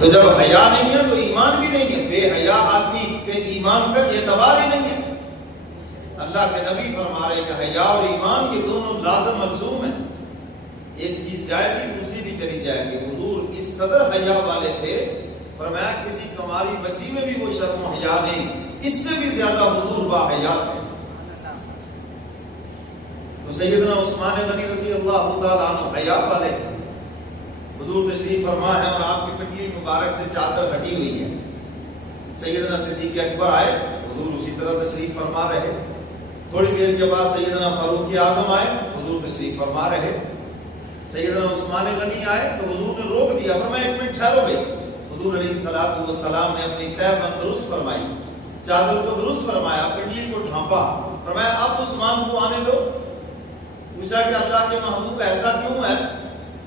تو جب حیا نہیں ہے تو ایمان بھی نہیں ہے، بے حیا آدمی کے ایمان کا اعتبار ہی نہیں ہے۔ اللہ کے نبی فرما رہے کہ حیا اور ایمان یہ دونوں لازم ملزوم ہیں، ایک چیز جائے گی دوسری بھی چلی جائے گی۔ حضور اس قدر حیا والے تھے، فرمایا کسی کماری بچی میں بھی وہ شرم و حیا نہیں، اس سے بھی زیادہ حضور با حیا تھے۔ تو سیدنا عثمان غنی رضی اللہ تعالیٰ عنہ حیا والے ہیں، حضور تشریف فرما ہے اور آپ کی پنڈلی مبارک سے چادر ہٹی ہوئی ہے۔ سیدنا صدیق اکبر آئے، حضور اسی طرح تشریف فرما رہے۔ تھوڑی دیر کے بعد سیدنا فاروق اعظم آئے، حضور تشریف فرما رہے۔ سیدنا عثمان غنی آئے تو حضور نے روک دیا، فرمایا ایک منٹ ٹھہرو بھائی۔ حضور علیہ الصلوۃ والسلام نے اپنی تہہ بند درست فرمائی، چادر کو درست فرمایا، پنڈلی کو ڈھانپا، فرمایا اب عثمان کو آنے دو۔ پوچھا کہ اللہ کے محبوب ایسا کیوں ہے؟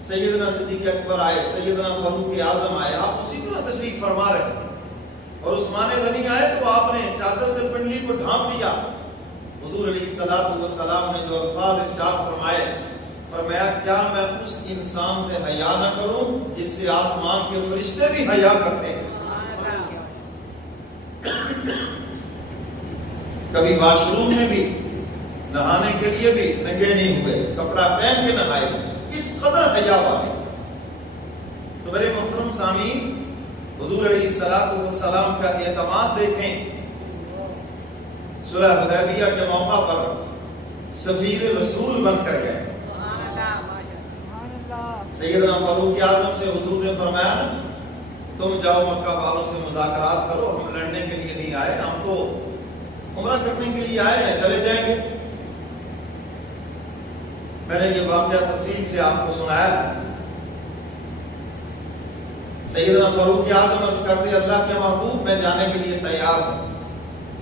سیدنا صدیق اکبر آئے، سیدنا فاروق اعظم آئے، آپ اسی طرح تشریف فرما رہے، اور عثمان غنی آئے تو آپ نے چادر سے پنڈلی کو ڈھانپ لیا۔ حضور علیہ الصلوۃ والسلام نے جو الفاظ ارشاد فرمائے، فرمایا کیا میں اس انسان سے حیا نہ کروں جس سے آسمان کے فرشتے بھی حیا کرتے ہیں؟ کبھی واش روم میں بھی نہانے کے لیے بھی ننگے نہیں ہوئے، کپڑا پہن کے نہائے، اس قدر حیا والے۔ تو میرے محترم سامعین، حضور علیہ الصلوۃ والسلام کا اعتماد دیکھیں۔ صلح حدیبیہ کے موقع پر سفیر رسول بن کر گئے۔ سیدنا فاروق اعظم سے حضور نے فرمایا تم جاؤ مکہ والوں سے مذاکرات کرو، ہم لڑنے کے لیے نہیں آئے، ہم تو عمرہ کرنے کے لیے آئے ہیں، چلے جائیں گے۔ میں نے یہ واقعہ تفصیل سے آپ کو سنایا ہے۔ سیدنا فاروق اعظم عرض کرتے اللہ کے محبوب میں جانے کے لیے تیار ہوں،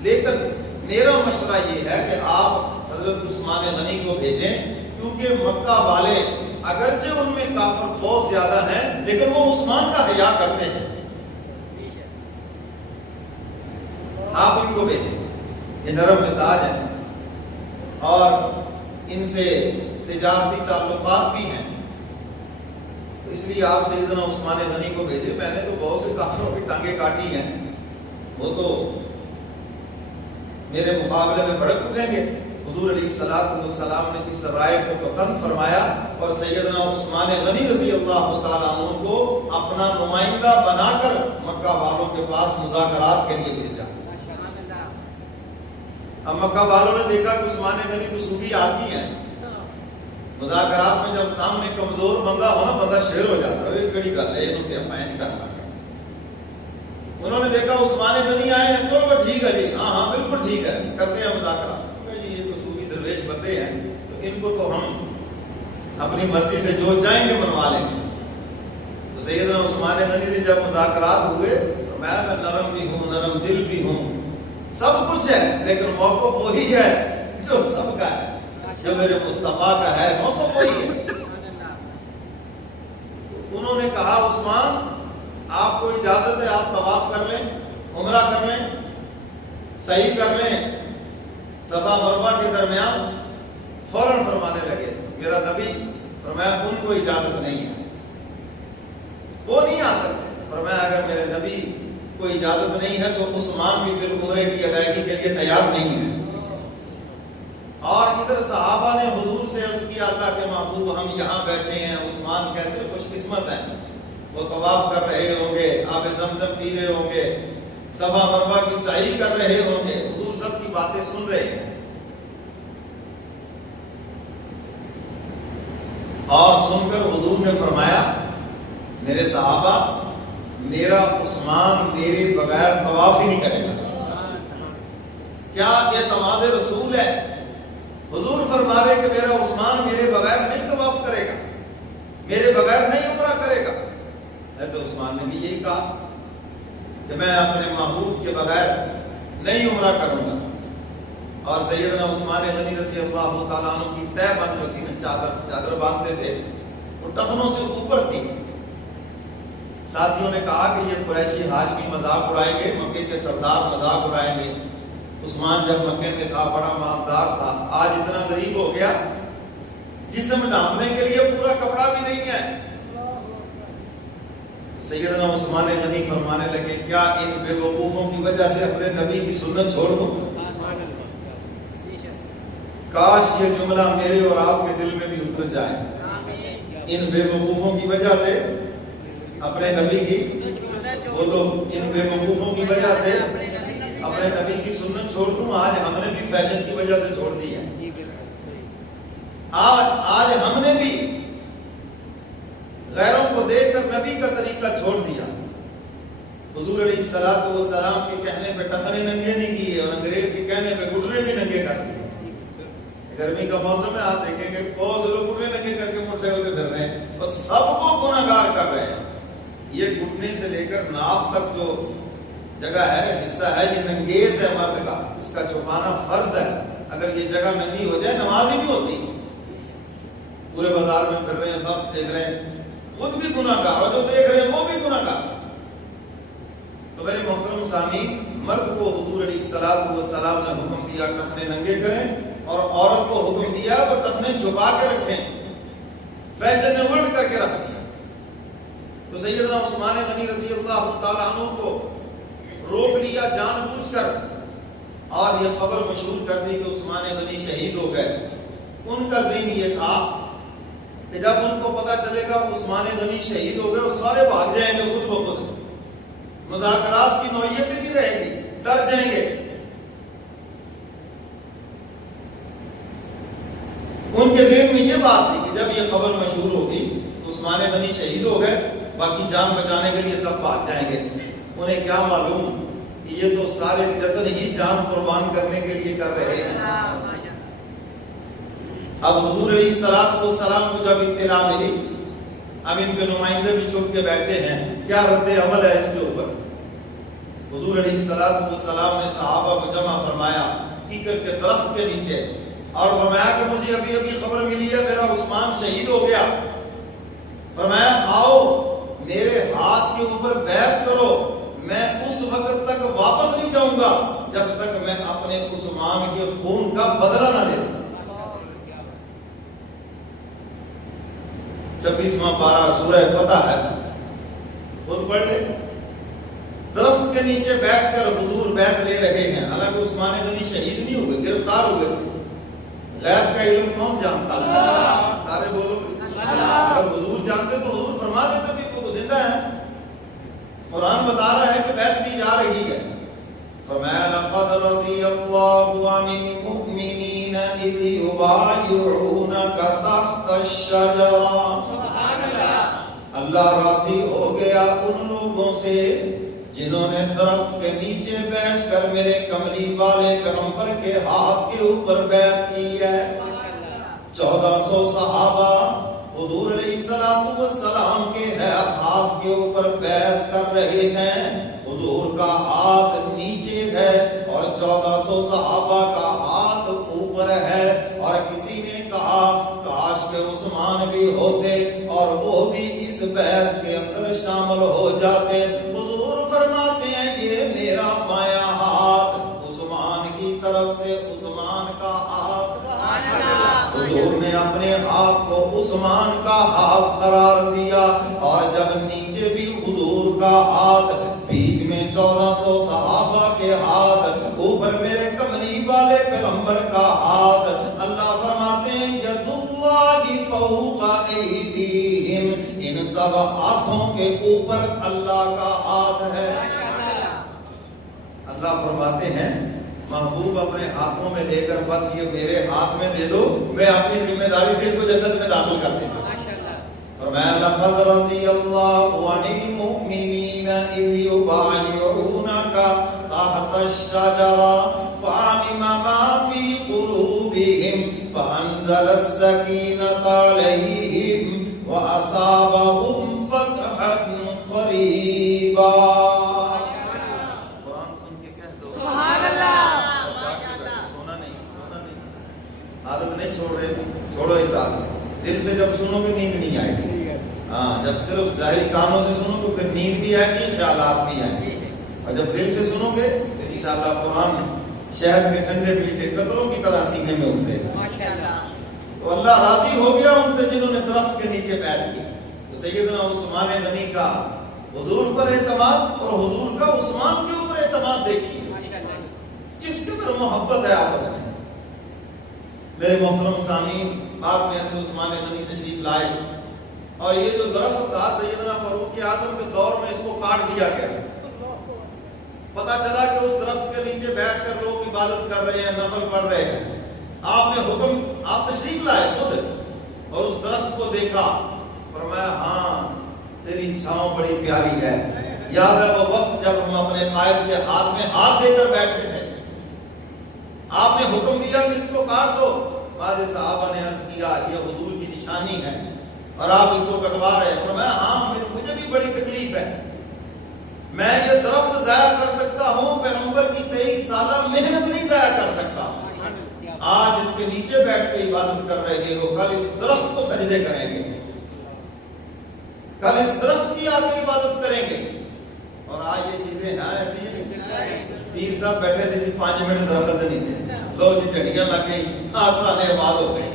لیکن میرا مشورہ یہ ہے کہ آپ حضرت عثمان غنی کو بھیجیں، کیونکہ مکہ والے اگرچہ ان میں کافر بہت زیادہ ہیں لیکن وہ عثمان کا حیا کرتے ہیں، آپ ان کو بھیجیں، یہ نرم مزاج ہیں اور ان سے تجارتی تعلقات بھی ہیں، تو اس لیے آپ سیدنا عثمان غنی کو بھیجیں۔ میں نے تو بہت سے کافروں کی ٹانگیں کاٹی ہیں، وہ تو میرے مقابلے میں بھڑک اٹھیں گے۔ حضور علیہ الصلوۃ والسلام نے اس رائے کو پسند فرمایا اور سیدنا عثمان غنی رضی اللہ تعالیٰ عنہ کو اپنا نمائندہ بنا کر مکہ والوں کے پاس مذاکرات کے لیے بھیجا۔ اب مکہ والوں نے دیکھا کہ عثمان غنی تو صوفی آدمی ہے، مذاکرات میں جب سامنے کمزور بندہ ہو نا، بندہ شیر ہو جاتا ہے، یہ کڑی گل ہے، یہ تے اپنا نہیں کرنا۔ انہوں نے دیکھا عثمان غنی آئے ہیں، تو ٹھیک ہے جی، ہاں بالکل ٹھیک ہے، کرتے ہیں مذاکرات۔ درویش بندے ہیں تو ان کو تو ہم اپنی مرضی سے جو چاہیں گے بنوا لیں گے۔ تو سیدنا عثمان غنی سے جب مذاکرات ہوئے تو میں نرم بھی ہوں، نرم دل بھی ہوں، سب کچھ ہے، لیکن موقف وہی ہے جو سب کا ہے، جو میرے مصطفیٰ کا ہے، موقف وہی ہے۔ انہوں نے کہا عثمان آپ کو اجازت ہے، آپ طواف کر لیں، عمرہ کر لیں، صحیح کر لیں۔ صفا مروہ کے درمیان فوراً فرمانے لگے میرا نبی، فرمایا ان کو اجازت نہیں ہے، وہ نہیں آ سکتے۔ فرمایا اگر میرے نبی کو اجازت نہیں ہے تو عثمان بھی پھر عمرے کی ادائیگی کے لیے تیار نہیں ہے۔ اور ادھر صحابہ نے حضور سے عرض کیا اللہ کے محبوب ہم یہاں بیٹھے ہیں، عثمان کیسے خوش قسمت ہیں، وہ طواف کر رہے ہوں گے، آب زمزم پی رہے ہوں گے، صفا مروہ کی سعی کر رہے ہوں گے، حضور سب کی باتیں سن رہے ہیں۔ اور سن کر حضور نے فرمایا میرے صحابہ میرا عثمان میرے بغیر طواف ہی نہیں کرے گا۔ کیا اعتماد رسول ہے؟ حضور فرما رہے کہ میرا عثمان میرے بغیر نہیں طواف کرے گا، میرے بغیر نہیں عمرہ کرے گا۔ تو عثمان نے بھی یہی کہا کہ میں اپنے محبوب کے بغیر نہیں عمرہ کروں گا۔ اور سیدنا عثمان غنی رضی اللہ تعالیٰ عنہ کی تہہ بند جو تھی نا، چادر باندھتے تھے، وہ ٹخنوں سے اوپر تھی۔ ساتھیوں نے کہا کہ یہ قریشی ہاشمی مذاق اڑائیں گے، مکے کے سردار مذاق اڑائیں گے، عثمان جب مکے میں تھا بڑا مالدار تھا، آج اتنا غریب ہو گیا جسم ڈھانپنے کے لیے پورا کپڑا بھی نہیں ہے۔ سیدنا عثمان غنی فرمانے لگے کیا ان بے وقوفوں کی وجہ سے اپنے نبی کی سنت چھوڑ دوں؟ کاش یہ جملہ میرے اور آپ کے دل میں بھی اتر جائے، ان بے وقوفوں کی وجہ سے اپنے نبی کی، بولو، ان بے وقوفوں کی وجہ سے اپنے نبی کی سنت چھوڑ دوں۔ آج ہم نے بھی فیشن کی وجہ سے چھوڑ دی ہے، آج ہم نے بھی غیروں کو دیکھ کر نبی کا طریقہ چھوڑ دیا۔ حضور علیہ الصلوۃ والسلام کے کہنے پہ ٹخنے ننگے نہیں کیے اور انگریز کے کہنے پہ گھٹنے بھی ننگے کر دیے۔ گرمی کا موسم ہے، آپ دیکھیں گے بہت سے لوگ گھٹنے ننگے کر کے موٹر سائیکل پہ پھر رہے ہیں اور سب کو گنہگار کر رہے ہیں۔ یہ گھٹنے سے لے کر ناف تک جو جگہ ہے، حصہ ہے، یہ ننگیز ہے مرد کا، اس کا چھپانا فرض ہے۔ اگر یہ جگہ ننگی ہو جائے نماز ہی نہیں ہوتی۔ پورے بازار میں پھر رہے ہیں، سب دیکھ رہے ہیں، خود بھی گناہگار اور جو دیکھ رہے ہیں وہ بھی گناہگار۔ تو میرے محترم سامعین، مرد کو حضور علیہ الصلوۃ والسلام نے حکم دیا ٹخنے ننگے کریں، اور عورت کو حکم دیا وہ ٹخنے چھپا کے رکھیں۔ فیشن نے الٹ کر کے رکھ دیا۔ تو سیدنا عثمان غنی رضی اللہ تعالیٰ عنہ کو روک لیا جان بوجھ کر، اور یہ خبر مشہور کر دی کہ عثمان غنی شہید ہو گئے۔ ان کا ذہن یہ تھا کہ جب ان کو پتا چلے گا عثمان غنی شہید ہو گئے، وہ سارے بھاگ جائیں گے خود بخود، مذاکرات کی نوعیت ہی نہیں رہے گی، ڈر جائیں گے۔ ان کے ذہن میں یہ بات تھی کہ جب یہ خبر مشہور ہوگی تو عثمان غنی شہید ہو گئے، باقی جان بچانے کے لیے سب بھاگ جائیں گے۔ انہیں کیا معلوم کہ یہ تو سارے جتن ہی جان قربان کرنے کے لیے کر رہے ہیں۔ اب حضور علیہ الصلوۃ والسلام کو جب اطلاع ملی، اب ان کے نمائندے بھی چھپ کے بیٹھے ہیں، کیا رد عمل ہے اس کے اوپر؟ حضور علیہ الصلوۃ والسلام نے صحابہ کو جمع فرمایا کیکر کے درخت کے نیچے، اور فرمایا کہ مجھے ابھی ابھی خبر ملی ہے میرا عثمان شہید ہو گیا۔ فرمایا آؤ میرے ہاتھ کے اوپر بیعت کرو، میں اس وقت تک واپس نہیں جاؤں گا جب تک میں اپنے عثمان کے خون کا بدلہ نہ لے لوں۔ 26واں پارہ سورہ فتح ہے، خود پڑھ لے۔ درخت کے نیچے بیٹھ کر حضور بیعت لے رہے ہیں، حالانکہ عثمان غنی شہید نہیں ہوئے، گرفتار ہوئے تھے۔ غیب کا علم کون جانتا ہے؟ سارے بولو گے اگر حضور جانتے تو حضور فرما دیتے بھی وہ زندہ ہے۔ قرآن بتا رہا ہے کہ بیعت لی جا رہی ہے۔ فرمایا لقد رضی اللہ عن المؤمنین اذ یبایعونک تحت الشجرہ۔ اللہ راضی ہو گیا ان لوگوں سے جنہوں نے درخت کے نیچے بیٹھ کر میرے کملی والے پیغمبر کے ہاتھ کے اوپر بیعت کی ہے۔ 1400 صحابہ حضور علیہ الصلوۃ والسلام کے ہاتھ کے اوپر بیعت کر رہے ہیں، حضور کا ہاتھ نیچے ہے اور 1400 صحابہ کا ہاتھ اوپر ہے۔ اور کسی نے کہا کاش کہ عثمان بھی ہوتے اور وہ بھی اس بیعت کے اندر شامل ہو جاتے۔ حضور فرماتے ہیں یہ میرا بایاں ہاتھ عثمان کی طرف سے عثمان کا ہاتھ۔ حضور نے اپنے ہاتھ کو عثمان کا ہاتھ قرار دیا، اور جب نیچے بھی حضور کا ہاتھ، بیچ میں 1400 صحابہ کے ہاتھ، اوپر میرے کملی والے پیغمبر کا ہاتھ، اللہ فرماتے ہیں ید اللہ فوق ایدیہم، ان سب ہاتھوں کے اوپر اللہ کا ہاتھ ہے۔ اللہ فرماتے ہیں محبوب اپنے ہاتھوں میں لے کر بس یہ میرے ہاتھ میں دے دو، میں اپنی ذمہ داری سے ان کو جنت میں داخل کر دوں۔ فرمایا لقد رضی اللہ عن المؤمنین اذ یبایعونک تحت الشجرہ فعلم ما فی قلوبہم فانزل السکینۃ علیہم واصابہم فتحا قریبا۔ عادت نہیں چھوڑ رہے، چھوڑو اس عادت۔ دل سے جب سنو گے نیند نہیں آئے گی، ہاں جب صرف ظاہری کانوں سے سنو گے پھر نیند بھی آئے گی، خیالات بھی آئیں گے، اور جب دل سے سنو گے تو انشاءاللہ قرآن شہد کے ٹھنڈے میٹھے قطروں کی طرح سینے میں اترے گا۔ تو اللہ راضی ہو گیا ان سے جنہوں نے درخت کے نیچے بیٹھ کی۔ تو سیدنا عثمان غنی کا حضور پر اعتماد اور حضور کا عثمان کے اوپر اعتماد دیکھیے کس قدر محبت ہے آپس میں. میرے محترم سامعین، بعد میں حضرت عثمان غنی تشریف لائے اور یہ جو درخت تھا سیدنا فاروق اعظم کے دور میں اس کو کاٹ دیا گیا. پتا چلا کہ اس درخت کے نیچے بیٹھ کر لوگ عبادت کر رہے ہیں، نفل پڑھ رہے ہیں. آپ نے حکم، آپ تشریف لائے خود اور اس درخت کو دیکھا، فرمایا ہاں تیری چھاؤں بڑی پیاری ہے. یاد ہے وہ وقت جب ہم اپنے قائد کے ہاتھ میں ہاتھ دے کر بیٹھے تھے، آپ نے حکم دیا کہ اس کو کاٹ دو. بعض صحابہ نے عرض کیا یہ حضور کی نشانی ہے اور آپ اس کو کٹوا رہے ہیں. فرمایا ہاں مجھے بھی بڑی تکلیف ہے، میں یہ درخت ضائع کر سکتا ہوں، پیغمبر کی 23 سالہ محنت نہیں ضائع کر سکتا. آج اس کے نیچے بیٹھ کے عبادت کر رہے ہو، کل اس درخت کو سجدے کریں گے، کل اس درخت کی آپ عبادت کریں گے. اور آج یہ چیزیں ہیں ایسی ہیں، پیر صاحب بیٹھے سے 5 منٹ درخت کے نیچے، لو جی جھڑیاں لگ گئی، آستانے آباد ہو گئے.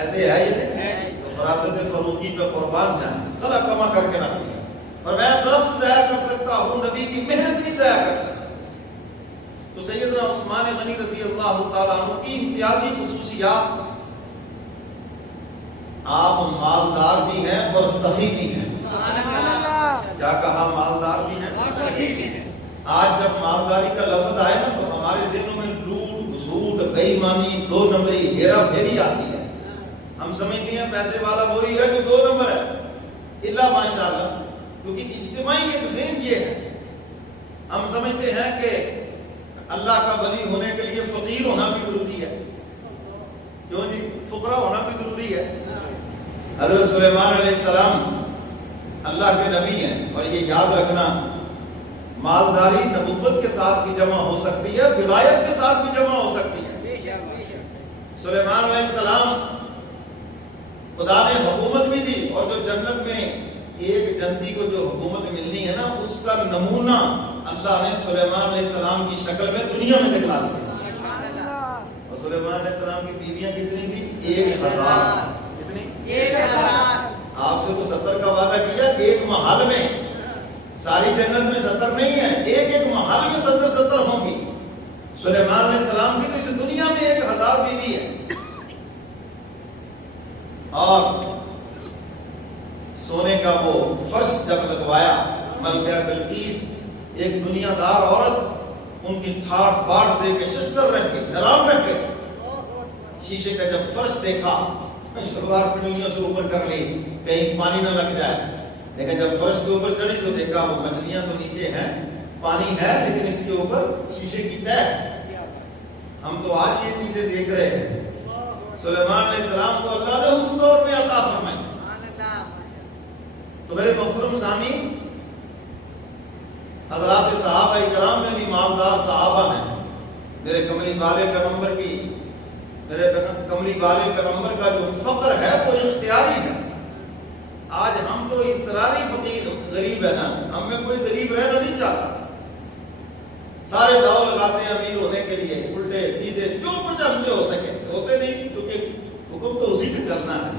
ایسے ہے یہ فراست فاروقی پہ قربان جائیں، غلط کما کر کے رکھ دیا. اور میں درخت ضائع کر سکتا ہوں، نبی کی محنت نہیں ضائع کر سکتا. تو سیدنا عثمان غنی رضی اللہ تعالیٰ عنہ کی امتیازی خصوصیات، آپ مالدار بھی ہیں اور سخی بھی ہیں. کیا کہا؟ مالدار بھی ہیں، سخی بھی ہیں. آج جب مالداری کا لفظ آئے نا تو ہمارے ذہنوں میں لوٹ گھسوٹ، بے ایمانی، 2 نمبری، ہیرا پھیری آتی ہے. ہم سمجھتے ہیں پیسے والا وہی ہے جو 2 نمبر ہے، الا ماشاءاللہ، کیونکہ اجتماعی ایک ذہن یہ ہے. ہم سمجھتے ہیں کہ اللہ کا ولی ہونے کے لیے فقیر ہونا بھی ضروری ہے. کیوں جی؟ فقرا ہونا بھی ضروری ہے. حضرت سلیمان علیہ السلام اللہ کے نبی ہیں، اور یہ یاد رکھنا مالداری نبوت کے ساتھ بھی جمع ہو سکتی ہے، ولایت کے ساتھ بھی جمع ہو سکتی ہے. سلیمان علیہ السلام خدا نے حکومت بھی دی، اور جو جنت میں ایک جنتی کو جو حکومت ملنی ہے نا، اس کا نمونہ اللہ نے سلیمان علیہ السلام کی شکل میں دنیا میں دکھا دیا. اور سلیمان علیہ السلام کی بیویاں کتنی تھی؟ 1000. کتنی؟ 1000. آپ سے تو 70 کا وعدہ کیا، ایک محل میں، ساری جنت میں 70 نہیں ہے، ایک محل میں 70 ہوں گی. سلیمان علیہ السلام کی تو اس دنیا میں 1000 بیوی ہے. اور سونے کا وہ فرش جب لگوایا، ملکہ بلقیس ایک دنیا دار عورت، ان کی ٹھاٹ باٹ دے کے ششتر رہ کے حیران رہ کے شیشے کا جب فرش دیکھا، شلوار پنڈلیوں سے اوپر کر لی کہیں پانی نہ لگ جائے. لیکن جب فرش کے اوپر چڑھی تو دیکھا وہ مچھلیاں تو نیچے ہیں، پانی ہے لیکن اس کے اوپر شیشے کی تہ. ہم تو آج یہ چیزیں دیکھ رہے ہیں. سلیمان علیہ السلام کو اللہ نے اس دور میں عطا فرمائی. تو میرے محترم سامعین، حضرات صحابہ کرام میں بھی مالدار صحابہ ہیں. میرے کملی والے پیغمبر کی، میرے کملی والے پیغمبر کا جو فقر ہے وہ اختیاری ہے. آج ہم تو اضطراری فقیر غریب ہے نا، ہم میں کوئی غریب رہنا نہیں چاہتا. سارے داؤ لگاتے ہیں امیر ہونے کے لیے، الٹے سیدھے جو کچھ ہم سے ہو سکے ہوتے نہیں، کیونکہ حکم تو اسی پہ چلنا ہے.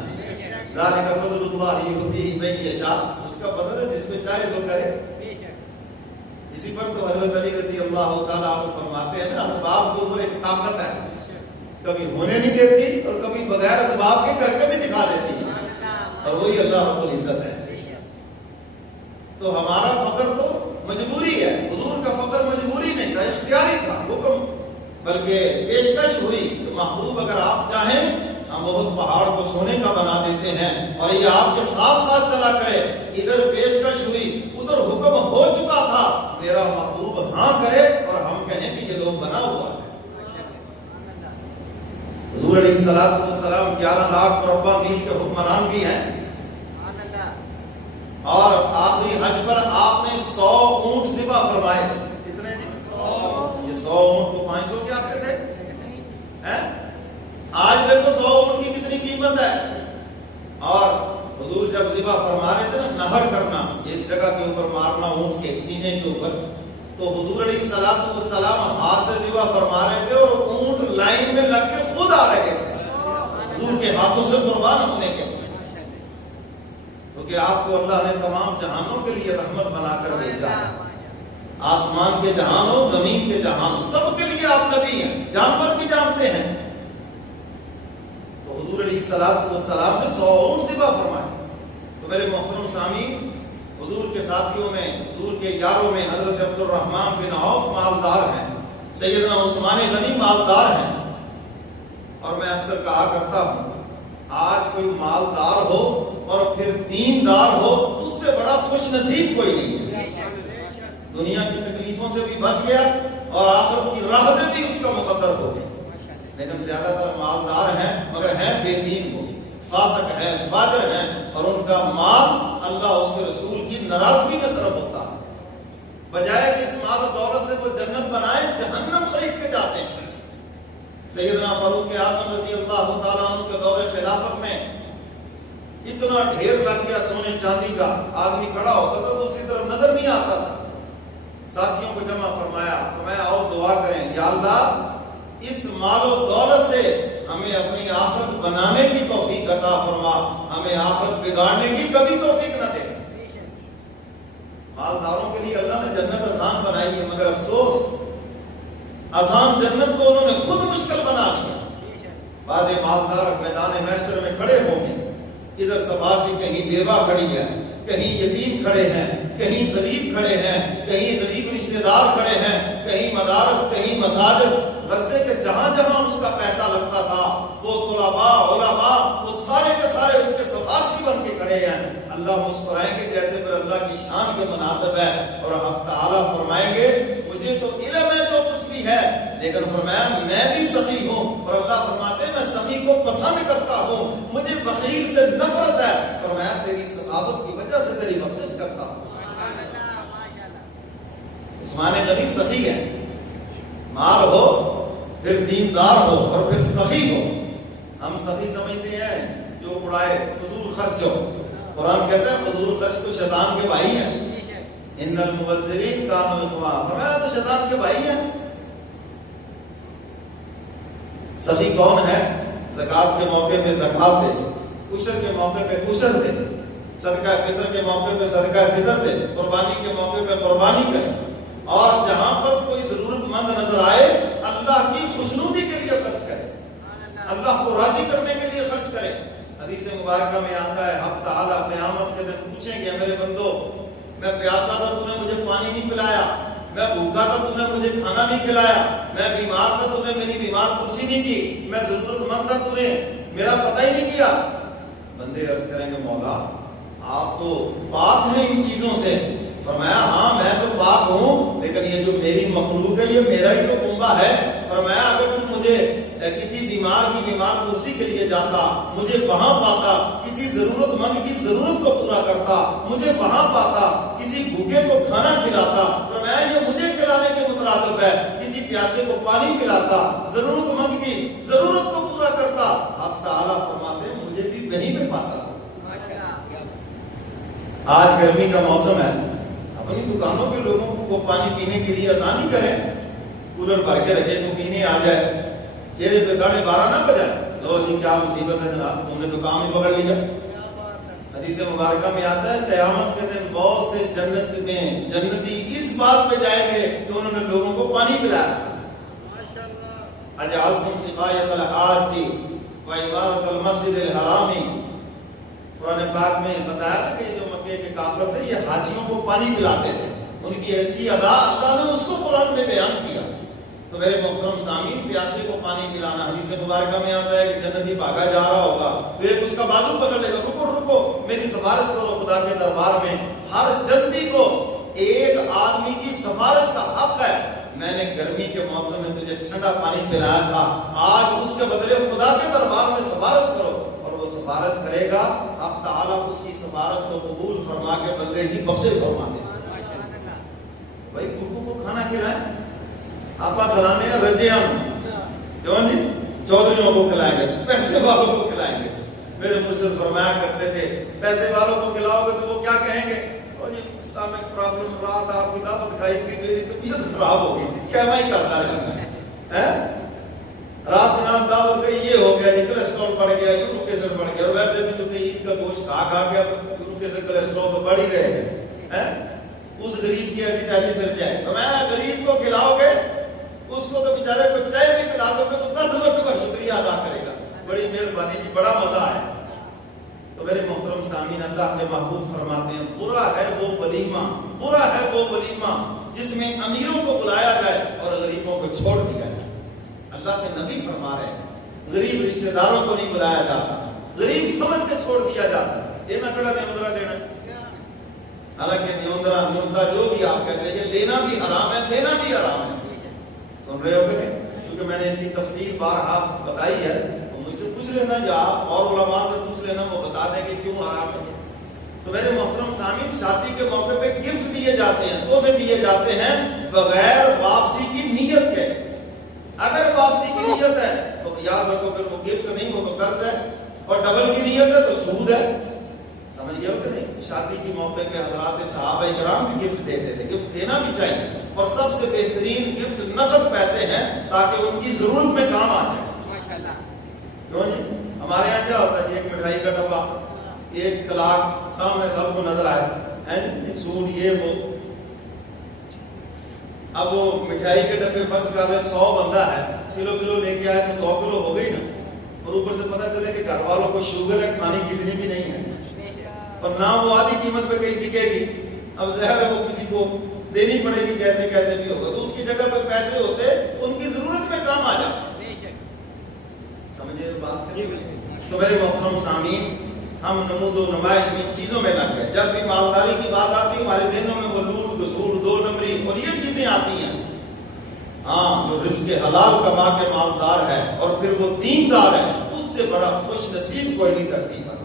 ذالک فضل اللہ یؤتیہ من یشاء، اس کا فضل ہے جس میں چاہے سو کرے. اسی پر تو حضرت علی رضی اللہ تعالیٰ عنہ فرماتے ہیں نا، اسباب کے اوپر ایک طاقت ہے، کبھی ہونے نہیں دیتی اور کبھی بغیر اسباب کے کر کے بھی دکھا دیتی ہے، اور وہی اللہ رب العزت ہے. تو ہمارا فقر تو مجبوری ہے، حضور کا فقر مجبوری نہیں تھا، اختیاری تھا، حکم بلکہ پیشکش ہوئی کہ محبوب اگر آپ چاہیں ہم بہت پہاڑ کو سونے کا بنا دیتے ہیں اور یہ آپ کے ساتھ ساتھ چلا کرے. ادھر پیشکش ہوئی، ادھر حکم ہو چکا تھا، میرا محبوب ہاں کرے اور ہم کہیں کہ یہ لوگ بنا ہوا ہے. حضور علیہ السلام 11 لاکھ مربع میل کے حکمران بھی ہیں، اور آخری حج پر آپ نے 100 اونٹ ذبح فرمائے. کتنے جی؟ 100. یہ 100 اونٹ کو 500 کیا آتے تھے؟ آج دیکھو 100 اونٹ کی کتنی قیمت ہے. اور حضور جب ذبح فرما رہے تھے نا، نہر کرنا، اس جگہ کے اوپر مارنا اونٹ کے سینے کے اوپر، تو حضور علیہ السلام ہاتھ سے ذبح فرما رہے تھے اور اونٹ لائن میں لگ کے خود آ رہے تھے حضور کے ہاتھوں سے قربان ہونے کے. کیونکہ آپ کو اللہ نے تمام جہانوں کے لیے رحمت بنا کر بھیجا ہے. آسمان کے جہان ہو، زمین کے جہان ہو، سب کے لیے آپ نبی ہیں. جانور بھی جانتے ہیں. تو حضور علیہ السلام نے 100 اونٹ ذبح فرمائے. تو میرے محترم سامعین، حضور کے ساتھیوں میں، حضور کے یاروں میں حضرت عبد الرحمن بن عوف مالدار ہیں، سیدنا عثمان غنی مالدار ہیں. اور میں اکثر کہا کرتا ہوں، آج کوئی مالدار ہو اور پھر دیندار ہو، اس سے بڑا خوش نصیب کوئی نہیں ہے. دنیا کی تکلیفوں سے بھی بچ گیا اور آخرت کی راحتیں بھی اس کا مقدر ہو گئی. لیکن زیادہ تر مالدار ہیں مگر ہیں بے دین ہو، فاسق ہیں، فاجر ہیں، اور ان کا مال اللہ اس کے رسول کی ناراضگی میں صرف ہوتا ہے. بجائے کہ اس مال و دولت سے وہ جنت بنائے، جہنم خرید کے جاتے ہیں. سیدنا فاروق اعظم رضی اللہ تعالیٰ عنہ کے دور خلافت میں اتنا ڈھیر لگ گیا سونے چاندی کا، آدمی کھڑا ہوتا تھا تو اسی طرف نظر نہیں آتا تھا. ساتھیوں کو جمع فرمایا، فرمایا آؤ دعا کریں، یا اللہ اس مال و دولت سے ہمیں اپنی آخرت بنانے کی توفیق عطا فرما، ہمیں آخرت بگاڑنے کی کبھی توفیق نہ دے. مالداروں کے لیے اللہ نے جنت آسان بنائی ہے، مگر افسوس آسان جنت کو انہوں نے خود مشکل بنا لیا. بعض مالدار میدان محشر میں کھڑے ہوں گے، ادھر سفارشی کہیں بیوہ کھڑی ہے، کہیں یتیم کھڑے ہیں، کہیں غریب کھڑے ہیں، کہیں غریب رشتہ دار کھڑے ہیں، کہیں مدارس، کہیں مساجد. غزے کے جہاں جہاں اس کا پیسہ لگتا تھا وہ طلباء، علماء، وہ سارے کے سارے اس کے سفارشی بن کے کھڑے ہیں. اللہ مسکرائیں گے جیسے پھر اللہ کی شان کے مناسب ہے، اور حق تعالیٰ فرمائیں گے مجھے تو علم ہے جو کچھ بھی ہے، لیکن فرمایا میں بھی سخی ہوں. اور اللہ فرماتے ہیں میں سخی کو پسند کرتا ہوں، مجھے بخیل سے نفرت ہے. فرمایا تیری سخاوت کی وجہ سے تیری بخشش کرتا ہوں. عثمان غنی سخی ہے، مال ہو پھر دیندار ہو اور پھر سخی ہو. ہم سخی سمجھتے ہیں جو اڑائے، فضول خرچ ہو. قرآن کہتا ہے فضول خرچ تو شیطان کے بھائی ہیں. ان المبذرین کانوا اخوان، فرمایا تو شیطان کے بھائی ہیں. سخی کون ہے؟ زکات کے موقع پہ زکات دے، عشر کے موقع پہ عشر دے، صدقہ فطر کے موقع پہ صدقہ فطر دے، قربانی کے موقع پہ قربانی کرے، اور جہاں پر کوئی ضرورت مند نظر آئے اللہ کی خوشنودی کے لیے خرچ کرے، اللہ کو راضی کرنے کے لیے خرچ کرے. حدیث مبارکہ میں آتا ہے حق تعالیٰ قیامت کے دن پوچھیں گے میرے بندو میں پیاسا تھا تو نے مجھے پانی نہیں پلایا، میں بھوکا تھا تو نے مجھے کھانا نہیں کھلایا، میں بیمار تھا تو نے میری بیمار کرسی نہیں کی، میں ضرورت مند تھا تو نے میرا پتہ ہی نہیں کیا. بندے عرض کریں گے مولا آپ تو پاک ہیں ان چیزوں سے. فرمایا ہاں میں تو پاک ہوں، لیکن یہ جو میری مخلوق ہے یہ میرا ہی تو کنبہ ہے. فرمایا اگر تو مجھے کسی بیمار کی بیمار کرسی کے لیے جاتا، مجھے وہاں پاتا، کسی ضرورت مند کی ضرورت کو پورا کرتا، مجھے وہاں پاتا، کسی بھوکے کو کھانا کھلاتا، فرمایا یہ مجھے کھلانے کے مترادف ہے. کسی پیاسے کو پانی پلاتا، ضرورت مند کی ضرورت کو پورا کرتا. حق تعالیٰ فرماتے ہیں مجھے بھی وہیں پہ پاتا. آج گرمی کا موسم ہے، اپنی دکانوں کے لوگوں کو پانی پینے کے لیے آسانی کریں، کولر بھر کے رکھے تو پینے آ جائے. چہرے پہ 12:30 نہ بجائے، لو جی کیا مصیبت ہے جناب تم نے تو کام ہی پکڑ لیا. حدیث مبارکہ میں آتا ہے قیامت کے دن بہت سے جنتی اس بات پہ جائیں گے کہ انہوں نے لوگوں کو پانی پلایا. اجعلتم سقایۃ الحاج وعمارۃ المسجد الحرام. قرآن پاک میں بتایا تھا کہ جو مکے کے کافر تھے یہ حاجیوں کو پانی پلاتے تھے، ان کی اچھی ادا اللہ نے اس کو قرآن میں بیان کیا. تو میرے محترم سامعین پیاسے کو پانی پلانا، حدیث مبارکہ میں آتا ہے کہ جنتی بھاگا جا رہا ہوگا تو ایک اس کا بازو پکڑ لے گا، رکو رکو میری سفارش کرو خدا کے دربار میں. ہر جنتی کو ایک آدمی کی سفارش کا حق ہے. میں نے گرمی کے موسم میں تجھے ٹھنڈا پانی پلایا تھا، آج اس کے بدلے خدا کے دربار میں سفارش کرو. اور وہ سفارش کرے گا، حق تعالیٰ اس کی سفارش کو قبول فرما کے بندے کی بخشش فرما دے. بھائی بھوکوں کو کھانا کھلائیں، آپا کھلانے ہیں رجیام جو جی چودھریوں کو کھلائیں گے، پیسے والوں کو کھلائیں گے. میرے مرشد فرمایا کرتے تھے پیسے والوں کو کھلاؤ گے تو وہ کیا کہیں گے، اور یہ اسٹامک پرابلم رات آپ کی دعوت کھائی تھی میری طبیعت خراب ہوگی، کیا میں ہی کرتا رہتا ہے. رات جناب دعوت گئی یہ ہو گیا جی کولیسٹرول بڑھ گیا، یورک ایسڈ بڑھ گیا، اور ویسے بھی تو عید کا گوشت کھا کے اب یورک ایسی پھر جائے. تو میں غریب کو کھلاؤ گے اس کو تو بیچارے کو چائے بھی پلا دو گے تو 10 مرتبہ شکریہ ادا کرے گا. بڑی مہربانی جی, بڑا مزہ ہے. تو میرے محترم سامعین, اللہ کے محبوب فرماتے ہیں برا ہے وہ ولیمہ, برا ہے وہ ولیمہ جس میں امیروں کو بلایا جائے اور غریبوں کو چھوڑ دیا جائے. اللہ کے نبی فرما رہے ہیں غریب رشتہ داروں کو نہیں بلایا جاتا, غریب سمجھ کے چھوڑ دیا جاتا. یہ نہ کڑا نیوندرا دینا, حالانکہ نیوندرا نیوندا جو بھی آپ کہتے ہیں یہ لینا بھی حرام ہے, دینا بھی حرام ہے. سن رہے ہو کہ نہیں؟ کیونکہ میں نے اس کی تفصیل بارہا بتائی ہے, تو مجھ سے پوچھ لینا یا اور علماء سے پوچھ لینا, وہ بتا دیں کہ کیوں حرام ہے. تو میرے محترم سامعین, شادی کے موقع پہ گفٹ دیے جاتے ہیں, تحفے دیے جاتے ہیں بغیر واپسی کی نیت کے. اگر واپسی کی نیت ہے تو یاد رکھو پھر وہ گفٹ نہیں, وہ تو قرض ہے, اور ڈبل کی نیت ہے تو سود ہے. سمجھ گئے ہو کہ نہیں؟ شادی کے موقع پہ حضرات صحابہ کرام بھی گفٹ دیتے تھے, گفٹ دینا بھی چاہیے, اور سب سے بہترین گفٹ نقد پیسے ہیں تاکہ ان کی ضرورت میں کام آ جائے. ماشاءاللہ. کیوں جی, ہمارے یہاں کیا ہوتا ہے جی, ایک مٹھائی کا ڈبہ, ایک طلاق سامنے سب کو نظر آئے, ایک سوٹ, یہ وہ. اب وہ مٹھائی کے ڈبے فرض کر رہے 100 بندہ ہے, کلو کلو لے کے آئے تو 100 کلو ہو گئی نا, اور اوپر سے پتہ چلے کہ گھر والوں کو شوگر ہے, کھانے کسی نے بھی نہیں ہے, اور نہ وہ آدھی قیمت پہ کہیں بکے گی. اب ظاہر ہے وہ کسی کو دینی پڑے گی جیسے کیسے بھی ہوگا, تو اس کی جگہ پہ پیسے ہوتے ان کی ضرورت میں کام آ جاتے. سمجھے بات؟ تو میرے محترم سامعین, ہم نمود و نمائش کی چیزوں میں لگ گئے. جب بھی مالداری کی بات آتی ہے ہمارے ذہنوں میں وہ لوٹ گسوٹ, 2 نمبری اور یہ چیزیں آتی ہیں. ہاں, جو رزق حلال کما کے مالدار ہے اور پھر وہ دیندار ہے, اس سے بڑا خوش نصیب کوئی نہیں دھرتی پر.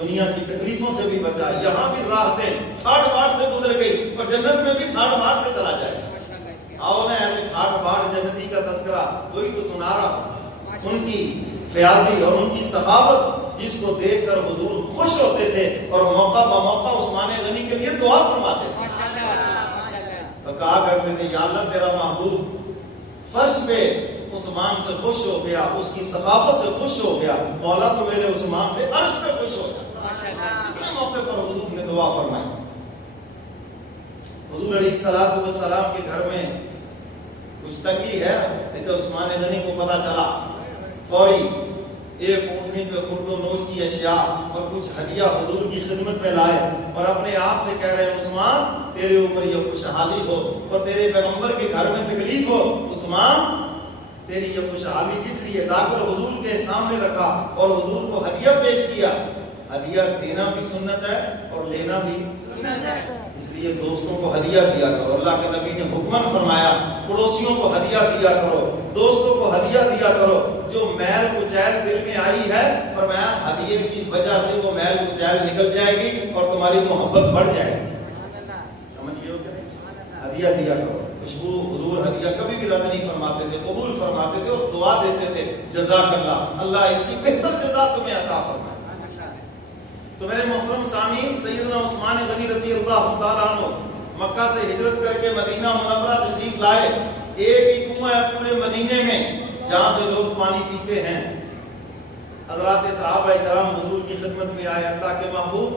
دنیا کی تکلیفوں سے بھی بچا, یہاں بھی راحتیں ٹھاٹ باٹ سے گزر گئی, اور جنت میں بھی ٹھاٹ باٹ سے چلا جائے گا. آؤ نا ایسے ٹھاٹ باٹ جنتی کا تذکرہ کوئی تو سنا رہا, ان کی فیاضی اور ان کی سخاوت جس کو دیکھ کر حضور خوش ہوتے تھے اور موقع بموقع عثمان غنی کے لیے دعا فرماتے تھے. تو کہا کرتے تھے, یا اللہ تیرا محبوب فرش پہ عثمان سے خوش ہو گیا, اس کی سخاوت سے خوش ہو گیا, مولا تو میرے عثمان سے عرش پہ خوش ہو گیا. کتنے موقع پر حضور نے دعا فرمائی. حضور علیہ الصلوۃ والسلام کے گھر میں کچھ تکی ہے, تو عثمان غنی کو پتا چلا, فوری ایک اونٹنی پہ خرد و نوش کی اشیاء اور کچھ ہدیہ حضور کی خدمت میں لائے, اور اپنے آپ سے کہہ رہے ہیں عثمان تیرے اوپر یہ خوشحالی ہو, اور تیرے پیغمبر کے گھر میں تکلیف ہو. عثمان تیری یہ خوشحالی کس لیے؟ لا کر حضور کے سامنے رکھا اور حضور کو ہدیہ پیش کیا. ہدیہ دینا بھی سنت ہے اور لینا بھی سنت ہے, اس لیے دوستوں کو ہدیہ دیا کرو. اللہ کے نبی نے حکمن فرمایا پڑوسیوں کو ہدیہ دیا کرو, دوستوں کو ہدیہ دیا کرو. جو میل کچیل دل میں آئی ہے, فرمایا ہدیے کی وجہ سے وہ میل کچیل نکل جائے گی اور تمہاری محبت بڑھ جائے گی. سمجھئے ہو کہ نہیں؟ ہدیہ دیا کرو. خوشبو حضور ہدیہ کبھی بھی رد نہیں فرماتے تھے, قبول فرماتے تھے اور دعا دیتے تھے, جزاک اللہ, اللہ اس کی بہتر جزا تمہیں عطا فرمائے. تو میرے محترم سامعین, سیدنا عثمان غنی رضی اللہ تعالیٰ عنہ مکہ سے ہجرت کر کے مدینہ منورہ تشریف لائے. ایک ہی کنواں ہے پورے مدینے میں جہاں سے لوگ پانی پیتے ہیں. حضرات صحابہ کرام حضور کی خدمت میں آئے, اللہ کے محبوب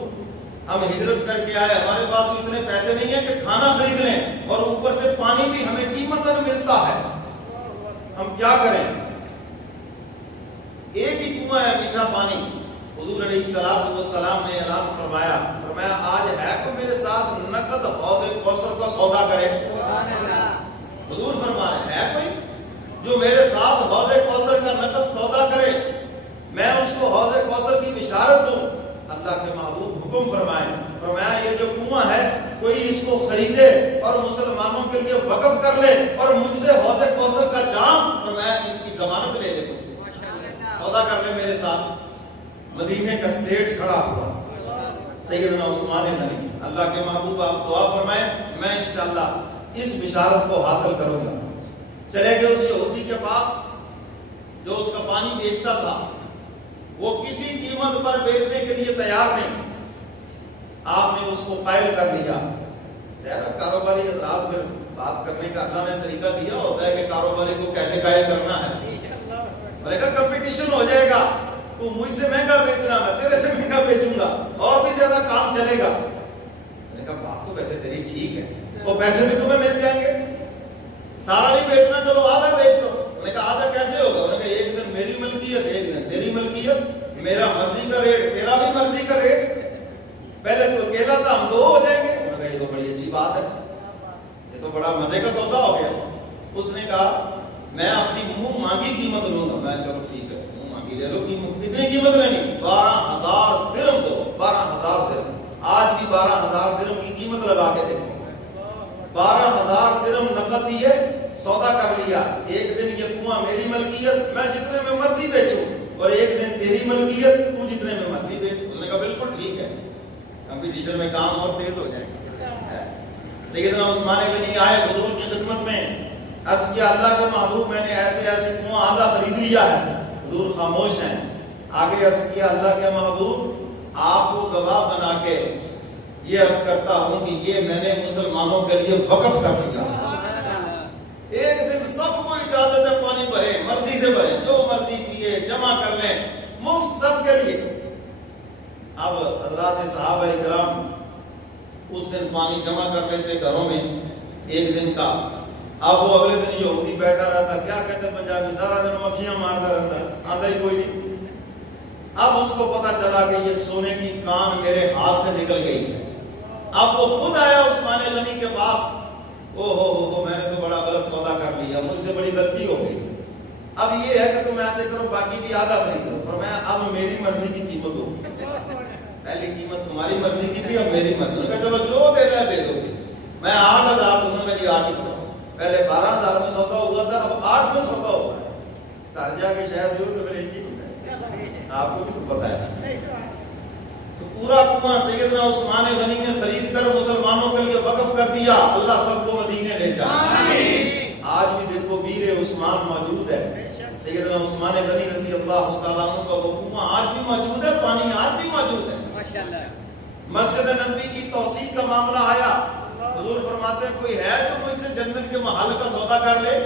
ہم ہجرت کر کے آئے, ہمارے پاس اتنے پیسے نہیں ہیں کہ کھانا خرید لیں, اور اوپر سے پانی بھی ہمیں قیمتاً ملتا ہے, ہم کیا کریں؟ ایک ہی کنواں ہے میٹھا پانی. حضور علیہ الصلوۃ والسلام نے اعلان فرمایا, آج ہے کہ میرے ساتھ نقد حوض کوثر کا سودا کرے. حضور فرما رہے ہیں کوئی جو میرے ساتھ حوض کوثر کا نقد سودا کرے, میں اس کو حوض کوثر کی بشارت دوں. اللہ کے محبوب حکم فرمایا یہ جو کنواں ہے کوئی اس کو خریدے اور مسلمانوں کے لیے وقف کر لے اور مجھ سے حوض کوثر کا جام, فرمایا اس کی ضمانت لے لے, مجھ سے سودا کر لے میرے ساتھ. مدینے کا سیٹھ کھڑا ہوا سیدنا عثمان غنی, اللہ کے محبوب آپ دعا فرمائیں, میں انشاءاللہ اس بشارت کو حاصل کروں گا. چلے گئے اس یہودی کے پاس جو اس کا پانی بیچتا تھا, وہ کسی قیمت پر بیچنے کے لیے تیار نہیں. آپ نے اس کو قائل کر لیا. ظاہر کاروباری حضرات پھر بات کرنے کا اللہ نے طریقہ دیا ہوتا ہے کہ کاروباری کو کیسے قائل کرنا ہے. میں کہا کمپٹیشن ہو جائے گا, تو مجھ سے مہنگا بیچنا, میں تیرے سے مہنگا بیچوں گا, اور بھی زیادہ کام چلے گا. میں نے کہا بات تو ویسے تیری ٹھیک ہے, وہ پیسے بھی تمہیں مل جائیں گے. سارا نہیں بیچنا, چلو آدھا بیچ دو. انہوں نے کہا آدھا کیسے ہوگا؟ انہوں نے کہا ایک دن میری ملکیت, ایک دن تیری ملکیت, میرا مرضی کا ریٹ, تیرا بھی مرضی کا ریٹ. پہلے تو اکیلا تھا, ہم دو ہو جائیں گے. انہوں نے کہا یہ تو بڑی اچھی بات ہے, یہ تو بڑا مزے کا سودا ہو گیا. اس نے کہا میں اپنی منہ مانگی قیمت لوں گا. میں چلو ٹھیک ہے, منہ مانگی لے لو قیمت. کتنی قیمت لینی؟ 12,000 درہم دو. 12,000 درہم. آج بھی 12,000 درہم کی قیمت لگا کے دیکھو. 12,000 درہم نقد دیے, سودا کر لیا. ایک دن یہ کنواں میری ملکیت, میں جتنے میں مرضی بیچوں, اور ایک دن تیری ملکیت, تو جتنے میں مرضی بیچ. اس نے کہا بالکل ٹھیک ہے, کمپٹیشن میں کام اور تیز ہو جائے گا. سیدنا عثمان غنی آئے حضور کی خدمت میں, عرض کیا اللہ کے محبوب میں نے ایسے ایسے کنواں آدھا خرید لیا ہے. حضور خاموش ہیں. آگے عرض کیا اللہ کے محبوب آپ کو گواہ بنا کے یہ عرض کرتا ہوں کہ یہ میں نے مسلمانوں کے لیے وقف کر دیا. ایک دن سب کو اجازت ہے پانی بھرے, مرضی سے بھرے, جو مرضی پیے, جمع کر لیں, مفت سب کے لیے. اب حضرات صحابہ کرام اس دن پانی جمع کر لیتے گھروں میں ایک دن کا. اب وہ اگلے دن یہودی بیٹھا رہتا, کیا کہتے پنجابی, سارا دن مکھیاں مارتا رہتا, آتا ہی کوئی نہیں. اب اس کو پتا چلا کہ یہ سونے کی کان میرے ہاتھ سے نکل گئی ہے. اب وہ خود آیا عثمان غنی کے پاس, او ہو میں نے تو بڑا غلط سودا کر لیا, مجھ سے بڑی غلطی ہو گئی. اب یہ ہے کہ تم ایسے کرو, باقی بھی آدھا خریدو. فرمایا اب میری مرضی کی قیمت ہوگی. پہلی قیمت تمہاری مرضی کی تھی, اب میری مرضی. انہوں نے کہا چلو جو دینا ہے دے دو. میں 8,000 دوں گا. میری 8 ہی پڑھاؤ. پہلے 12,000 میں سودا ہوا تھا, اب 8 میں سودا ہوا ہے. گھر جا کے شاید تو میرے جی ہوتا ہے, آپ کو بھی تو پتا ہے. تو پورا کنواں سیدنا عثمان غنی نے خرید کر مسلمانوں کے لیے وقف کر دیا. اللہ سب کو مدینے لے جائے. آج بھی دیکھو بیر عثمان موجود ہے. سیدنا عثمان غنی رضی اللہ تعالیٰ عنہ کا وہ کنواں آج بھی موجود ہے, پانی آج بھی موجود ہے. مسجد نبوی کی توسیع کا معاملہ آیا, حضور فرماتے ہیں کوئی ہے تو مجھ سے جنت کے محل کا سودا کر لے.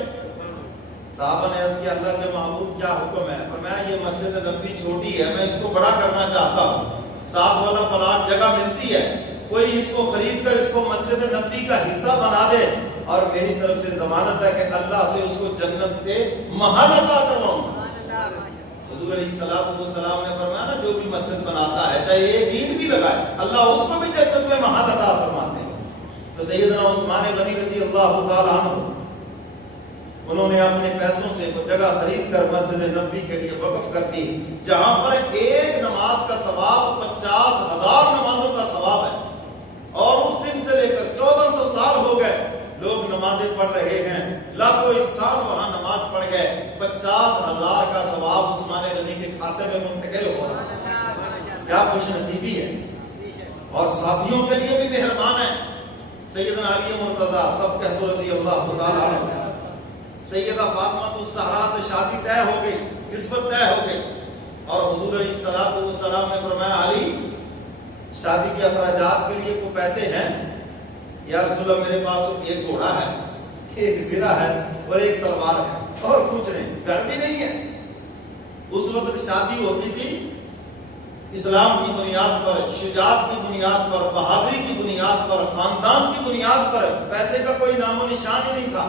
صحابہ نے عرض کیا اللہ کے محبوب کیا حکم ہے؟ فرمایا یہ مسجد نبوی چھوٹی ہے, میں اس کو بڑا کرنا چاہتا ہوں. ساتھ والا پلاٹ جگہ ملتی ہے, کوئی اس کو خرید کر اس کو مسجد نبوی کا حصہ بنا دے, اور میری طرف سے ضمانت ہے کہ اللہ سے اس کو جنت سے محل عطا کرواؤں گا. حضور علیہ السلام نے فرمایا نا جو بھی مسجد بناتا ہے چاہے ایک اینٹ بھی لگائے, اللہ اس کو بھی جنت میں محل عطا فرماتے ہیں. تو سیدنا عثمان غنی رضی اللہ تعالیٰ عنہ انہوں نے اپنے پیسوں سے وہ جگہ خرید کر مسجد نبوی کے لیے وقف کر دی, جہاں پر ایک نماز کا ثواب 50,000 نمازوں کا ثواب ہے. اور اس دن سے لے کر 1400 سال ہو گئے لوگ نمازیں پڑھ رہے ہیں, لاکھوں انسان وہاں نماز پڑھ گئے. 50,000 کا ثواب عثمان غنی کے کھاتے میں منتقل ہو رہا ہے. کیا خوش نصیبی ہے. اور ساتھیوں کے لیے بھی مہربان ہے. سیدنا علی مرتضیٰ سب کہہ دو رضی اللہ تعالیٰ عنہ, سیدہ فاطمہ الزہرا سے شادی طے ہو گئی, نسبت طے ہو گئی. اور حضور علیہ السلام نے فرمایا علی شادی کے اخراجات کے لیے کوئی پیسے ہیں؟ یا رسول اللہ میرے پاس ایک گھوڑا ہے, ایک زرہ ہے اور ایک تلوار ہے, اور کچھ نہیں, گھر بھی نہیں ہے. اس وقت شادی ہوتی تھی اسلام کی بنیاد پر, شجاعت کی بنیاد پر, بہادری کی بنیاد پر, خاندان کی بنیاد پر. پیسے کا کوئی نام و نشان ہی نہیں تھا.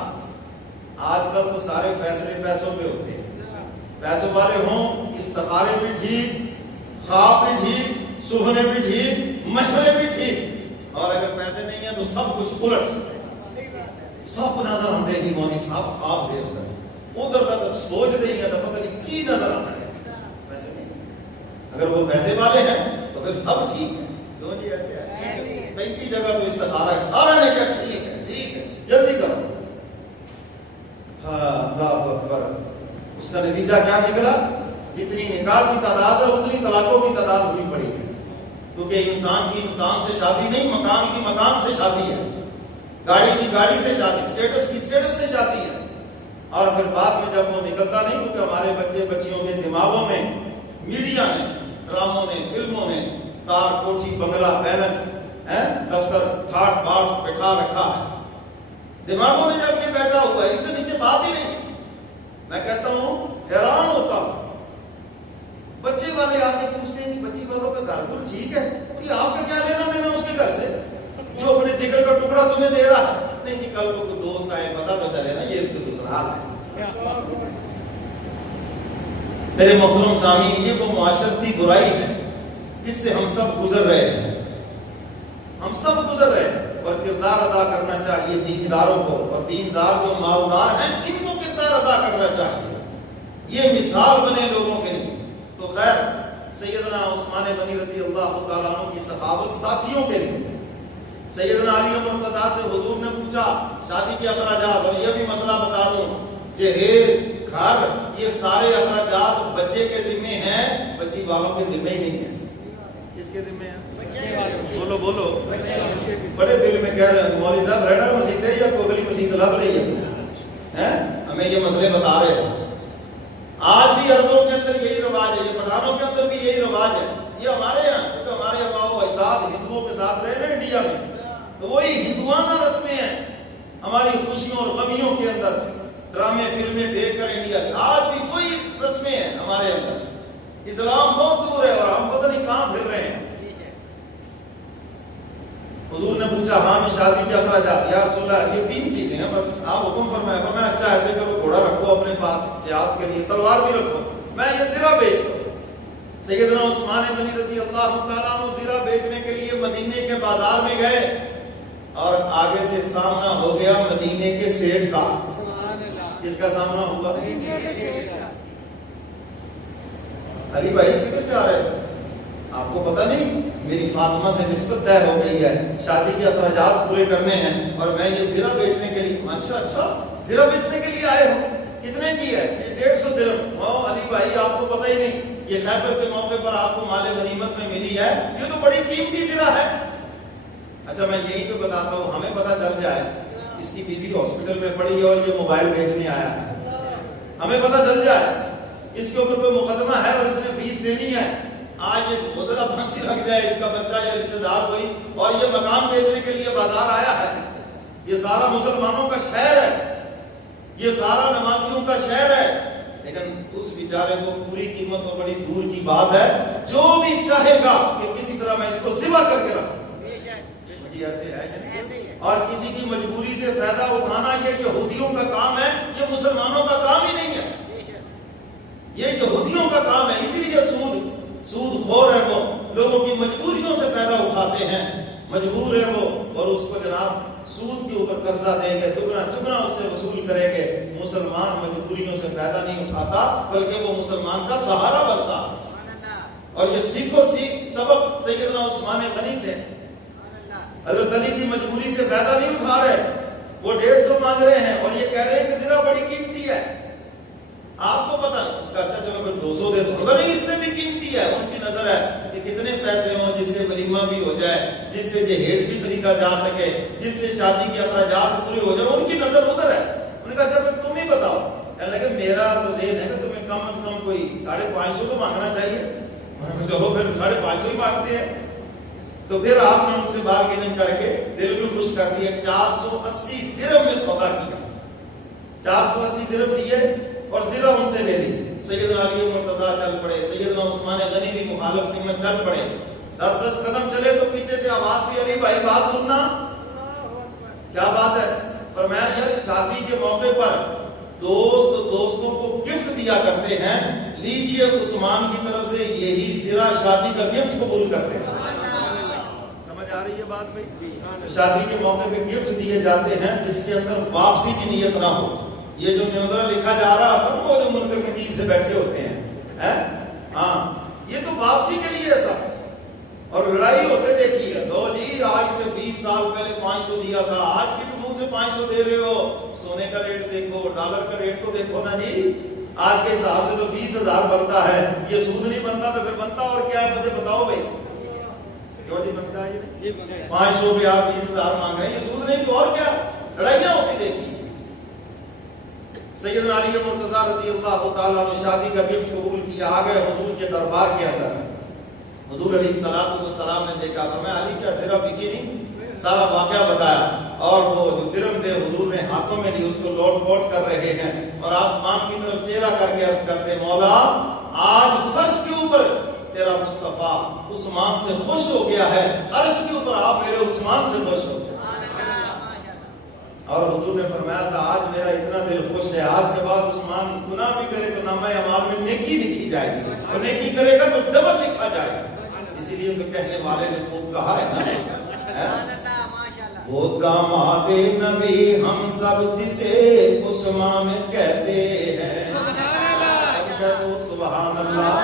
آج کل تو سارے فیصلے پیسوں پہ ہوتے ہیں. پیسوں والے ہوں, استخارے بھی ٹھیک, خواب بھی ٹھیک, سوہنے بھی ٹھیک, مشورے بھی ٹھیک, اور اگر پیسے نہیں ہیں تو سب کچھ الٹ. سب نظر آتے ہی مولوی صاحب خواب دے ادھر ادھر سوچ رہی ہے تو پتہ نہیں کی نظر آتا ہے. پیسے نہیں, اگر وہ پیسے والے ہیں تو پھر سب ٹھیک ہے. کیوں جی ایسے ہے؟ 35 جگہ تو استخارہ ہے, سارا نے کہا ٹھیک ہے ٹھیک ہے جلدی کرو. ہاں اللہ اکبر. اس کا نتیجہ کیا نکلا؟ جتنی نکاح کی تعداد ہے اتنی طلاقوں کی تعداد ہوئی پڑی ہے. کیونکہ انسان کی انسان سے شادی نہیں, مکان کی مکان سے شادی ہے, گاڑی کی گاڑی سے شادی, اسٹیٹس کی اسٹیٹس سے شادی ہے. اور پھر بعد میں جب وہ نکلتا نہیں, کیونکہ ہمارے بچے بچیوں کے دماغوں میں میڈیا نے, ڈراموں نے, فلموں نے کار کوٹھی بنگلہ پیلس دفتر ٹھاٹ باٹ بٹھا رکھا ہے. دماغوں میں جب یہ بیٹھا ہوا ہے, اس سے نیچے بات ہی نہیں. میں کہتا ہوں حیران ہوتا ہوں, بچے والے آ کے پوچھتے ہیں کہ بچی والوں کا گھر ٹھیک ہے, یہ آپ کا کیا لینا دینا اس کے گھر سے جو اپنے جگر کا ٹکڑا تمہیں دے رہا ہے. خوشحال ہیں۔ میرے محترم سامعین، یہ وہ معاشرتی برائی ہے جس سے ہم سب گزر رہے ہیں، ہم سب گزر رہے ہیں، اور کردار ادا کرنا چاہیے دینداروں کو، اور دیندار جو مالدار ہیں ان کو کردار ادا کرنا چاہیے، یہ مثال بنے لوگوں کے لیے۔ تو خیر، سیدنا عثمان غنی رضی اللہ تعالیٰ عنہ کی سخاوت ساتھیوں کے لیے۔ سیدنا علی مرتضیٰ سے حضور نے پوچھا شادی کے اخراجات، اور یہ بھی مسئلہ بتا دوں، جہیز، گھر، یہ سارے اخراجات بچے کے ذمے ہیں، بچی والوں کے ذمے ہی نہیں ہیں۔ کس کے ذمے ہیں؟ بولو بولو، بڑے دل میں کہہ رہے ہیں مولوی صاحب ریڈر مسجد ہے یا کوگلی مسجد لگ رہی ہے؟ ہمیں یہ مسئلے بتا رہے ہیں۔ آج بھی عربوں کے اندر یہی رواج ہے، یہ پٹھانوں کے اندر بھی یہی رواج ہے، یہ ہمارے یہاں، کیونکہ ہمارے آباء و اجداد ہندوؤں کے ساتھ رہے ہیں انڈیا میں، تو وہی ہندوانہ رسمیں ہیں ہماری خوشیوں اور غمیوں کے اندر، ڈرامے فلمیں دیکھ کر انڈیا کی آج بھی وہی رسمیں ہیں ہمارے اندر۔ اسلام بہت دور ہے اور ہم پتہ نہیں کہاں پھر رہے ہیں۔ حضور نے پوچھا ہاں میں شادی کے اخراجات، یا رسول اللہ یہ 3 چیزیں ہیں بس، آپ حکم فرمایا۔ فرمایا اچھا ایسے کرو، گھوڑا رکھو اپنے پاس جہاد کے لیے، تلوار بھی رکھو، میں یہ زرہ بیچ دوں۔ سیدنا عثمان غنی رضی اللہ تعالیٰ عنہ زرہ بیچنے کے لیے مدینے کے بازار میں گئے، اور آگے سے سامنا ہو گیا مدینے کے سیٹھ کا۔ کس کا سامنا ہوا؟ علی بھائی کدھر جا رہے ہیں؟ آپ کو پتہ نہیں میری فاطمہ سے نسبت طے ہو گئی ہے، شادی کے اخراجات پورے کرنے ہیں، اور میں یہ زرہ بیچنے کے لیے۔ اچھا زرہ بیچنے کے لیے آئے ہو، کتنے کی ہے؟ یہ 150 درہم۔ علی بھائی آپ کو پتہ ہی نہیں، یہ خیبر کے موقع پر آپ کو مال غنیمت میں ملی ہے، یہ تو بڑی قیمتی زرہ ہے۔ اچھا میں یہی تو بتاتا ہوں، ہمیں پتہ چل جائے اس کی بیوی ہاسپٹل میں پڑی ہے اور یہ موبائل بیچنے آیا ہے، ہمیں پتہ چل جائے اس کے اوپر کوئی مقدمہ ہے اور اس نے فیس دینی ہے، آج اس کو ذرا پھانسی لگ جائے اس کا بچہ یا رشتہ دار کوئی، اور یہ مکان بیچنے کے لیے بازار آیا ہے۔ یہ سارا مسلمانوں کا شہر ہے، یہ سارا نمازیوں کا شہر ہے، لیکن اس بیچارے کو پوری قیمت تو بڑی دور کی بات ہے، جو بھی چاہے گا کہ کسی طرح میں اس کو ذبح کر کے رکھوں، ایسے ہے، اور کسی کی مجبوری سے فائدہ اٹھانا یہ یہودیوں کا کام ہے، یہ مسلمانوں کا کام ہی نہیں ہے، یہ یہودیوں کا کام ہے۔ اسی لیے سود خور ہے، وہ لوگوں کی مجبوریوں سے فائدہ اٹھاتے ہیں، مجبور ہے وہ، اور اس کو جناب سود کے اوپر قرضہ دیں گے، دگنا چگنا اس سے وصول کریں گے۔ مسلمان مجبوریوں سے فائدہ نہیں اٹھاتا بلکہ وہ مسلمان کا سہارا بنتا، اور یہ سیکھو سیکھ سبق سیدنا عثمان غنی سے۔ حضرت علی کی مجبوری سے فائدہ نہیں اٹھا رہے، وہ 150 مانگ رہے ہیں اور یہ کہہ رہے ہیں کہ زرہ بڑی قیمتی ہے، آپ کو پتہ نہیں، اس کا اچھا چلو پھر 200 دے دو، مگر نہیں اس سے بھی قیمتی ہے۔ ان کی نظر ہے کہ کتنے پیسے ہوں جس سے ولیمہ بھی ہو جائے، جس سے جہیز بھی خریدا جا سکے، جس سے شادی کے اخراجات پورے ہو جائے، ان کی نظر ادھر ہے۔ انہوں نے کہا اچھا پھر تم ہی بتاؤ، کہنے لگے میرا تو ذہن ہے کہ تمہیں کم از کم کوئی 550 تو مانگنا چاہیے۔ میں نے کہا چلو پھر 550 ہی مانگتے ہیں۔ تو پھر آپ نے ان سے بارگیننگ کر کے دل بھی خوش کر دیا، 480 درہم میں سودا کیا، 480 درہم دیے اور زرہ ان سے لے لی۔ سیدنا علی مرتضیٰ چل پڑے، سیدنا عثمان غنی بھی مخالف سنگ میں چل پڑے، 10 قدم چلے تو پیچھے سے آواز دی، علی بھائی بات سننا، کیا بات ہے؟ فرمایا یار شادی کے موقع پر دوستوں کو گفٹ دیا کرتے ہیں، لیجئے عثمان کی طرف سے یہی زرہ شادی کا گفٹ قبول کرتے ہیں۔ سمجھ آ رہی ہے بات بھائی؟ شادی کے موقع پہ گفٹ دیے جاتے ہیں جس کے اندر واپسی کی نیت نہ ہو۔ یہ جو نیوزرا لکھا جا رہا تھا وہ جو منکر نکیر سے بیٹھے ہوتے ہیں، ہاں یہ تو واپسی کے لیے ایسا، اور لڑائی ہوتے دیکھیے، دو جی آج سے 20 سال پہلے 500 دیا تھا، آج کس منہ سے 500 دے رہے ہو؟ سونے کا ریٹ دیکھو، ڈالر کا ریٹ تو دیکھو نا جی، آج کے حساب سے تو 20,000 بنتا ہے، یہ سود نہیں بنتا تو پھر بنتا اور کیا ہے؟ مجھے بتاؤ بھائی، کیوں جی بنتا ہے؟ 500 پہ آپ 20,000 مانگ رہے ہیں، یہ سود نہیں تو اور کیا؟ لڑائیاں ہوتی دیکھی۔ سیدنا علی مرتضیٰ رضی اللہ تعالیٰ نے شادی کا گفٹ قبول کیا، آ گئے حضور کے دربار کے اندر، حضور علیہ السلام نے دیکھا، فرمایا علی کیا زرہ بکی نہیں؟ سارا واقعہ بتایا، اور وہ جو درہم تھے حضور نے ہاتھوں میں لی، اس کو لوٹ پوٹ کر رہے ہیں، اور آسمان کی طرف چہرہ کر کے عرض کرتے، مولا آج فرش کے اوپر تیرا مصطفیٰ عثمان سے خوش ہو گیا ہے، عرش کے اوپر آپ میرے عثمان سے خوش ہو گئے۔ اور حضور نے فرمایا تھا آج میرا اتنا دل خوش ہے، آج کے بعد عثمان گناہ بھی کرے تو نامہ اعمال میں نیکی لکھی جائے گی، اور نیکی کرے گا تو ڈبل لکھا جائے گا۔ اسی لیے تو کہنے والے نے خوب کہا ہے نا، وہ داماد نبی ہم سب جسے عثمان کہتے ہیں، کہہ دو سبحان اللہ،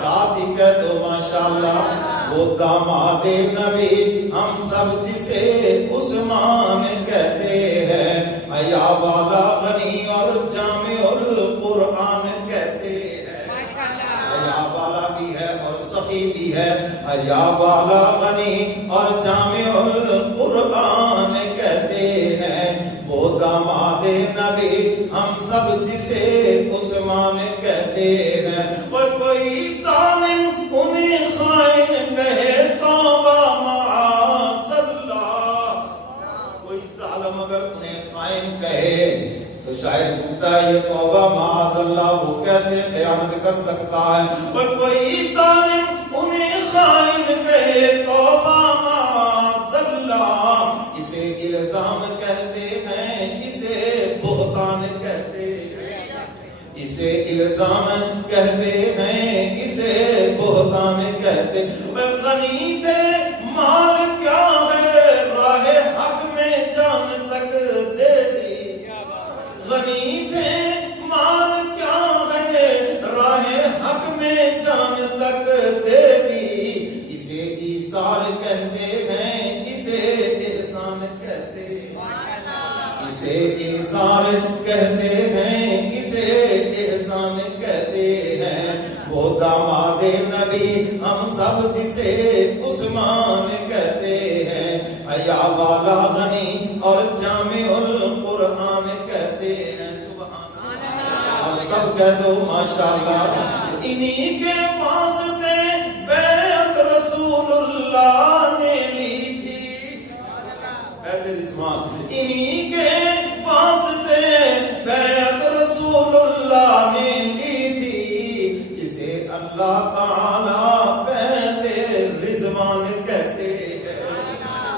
ساتھ ہی کہہ دو ماشاءاللہ۔ وہ داماد نبی ہم سب جسے عثمان کہتے ہیں، حیا والا غنی اور جامع القرآن کہتے ہیں، حیا والا بھی ہے اور سخی بھی ہے، حیا والا غنی اور جامع القرآن کہتے ہیں۔ وہ داماد نبی ہم سب جسے عثمان کہتے ہیں، اور کوئی ظالم انہیں خائن کہے توبہ معاذ اللہ، کوئی ظالم اگر انہیں خائن کہے تو شاید پوچھتا ہے یہ توبہ معاذ اللہ وہ کیسے خیانت کر سکتا ہے، اور کوئی ظالم انہیں خائن کہے توبہ معاذ اللہ، اسے الزام کہتے ہیں، اسے بہتان کہتے ہیں، اسے الزام کہتے ہیں، اسے بہتان کہتے ہیں۔ غنی تھے مال کیا ہے راہ حق میں جان تک دے دی، غنی تھے مال کیا ہے راہ حق میں جان تک دے دی، اسے ایثار کہتے ہیں، اسے احسان کہتے ہیں، اسے ایثار کہتے ہیں، اسے احسان کہتے ہیں۔ وہ داماد نبی ہم سب جسے عثمان کہتے ہیں، حیا والا غنی اور جامع القرآن کہتے ہیں، سبحان اللہ، اور سب کہہ دو ماشاءاللہ۔ انہی کے واسطے بیعت رسول اللہ نے لی تھی، پہلے رضوان، انہی کے واسطے بیعت رسول اللہ نے لی تھی، جسے اللہ تعالیٰ بیعت رضوان کہتے ہیں،